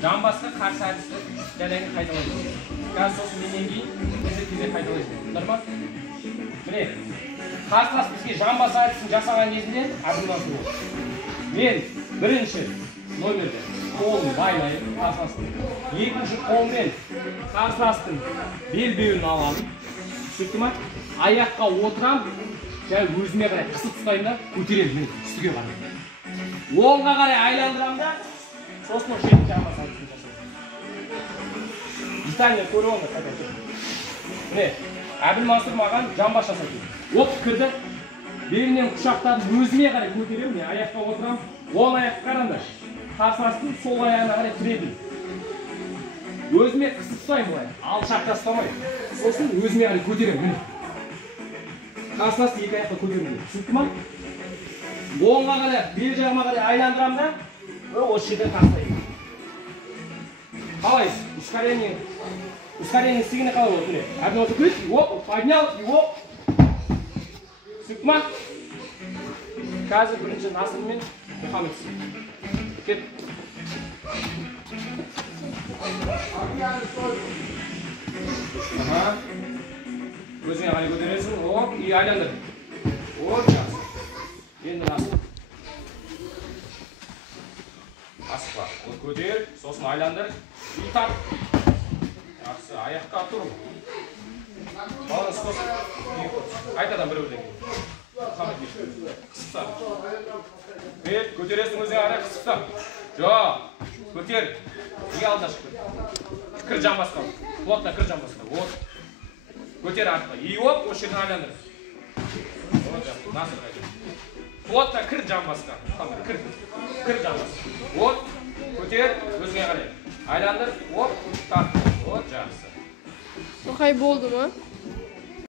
Жамбасқа қарсы әдісті дәлеңі қайталайды. Қазір сосын менен кейін кезек қайталайды. Тұр ма? Міне, қарсылас бізге жамбас әдісін жасаған кезінде әбілмансыр болды. Мен бірінші номерде қолын байлайып қарсыластың. Екінші қолмен қарсыластың белбеуін аламын. Түсінікті ма? Аяққа отырам, және өзіме қарай қысып ұстаймын да көтеремін үстіге қарай. Оңға қарай айландырам да, сосын жеті жамбас әдісін жасаймын. Итания көріп оны қайта. Міне, Әбілмансыр маған жамбас жасайды. Оп кірді, белінен құшақтап өзіме қарай көтеремін, аяққа отырам, оң аяққа қараңдар. Қарсыластың сол аяғына қарай тіредім. Өзіме қысып ұстаймын былай, алшақта ұстамай. Сосын өзіме қарай көтеремін. Қарсыласты екі аяққа көтеремін. Түсінікті ма? Оңға қарай, бел жағыма қарай айландырам да, осы жерден тастаймын. Қалай? Ускорение стигіне қалай болады? Міне, әбден осы күш, оп, поднял, и оп. Түсінікті ма? Қазір бірінші Насыр мен Мұхаммед. Кет. Өзіңе қарай көтересің, оп, и айландыр. Оп, жақсы. Енді Насыр. Асықпа, ол көтер, сосын айландыр, и тап. Жақсы, аяққа тұр. Баланы сосын. Қайтадан бір-бірден кейін. Қысықса. Бет, көтересің өзіңе қарай қысықса. Жоқ, көтер. Неге алдына шықпайды? Кір жамбасқа. Плотно кір жамбасқа. Вот. Көтер артқа. И оп, осы жерден айландыр. Вот, Насыр қайтыр. Плотно кір жамбасқа. Кір жамбасқа. Вот. Көтер, өзіңе қарай. Айландыр. Оп, тарт. Вот, жақсы. Оқай болды ма?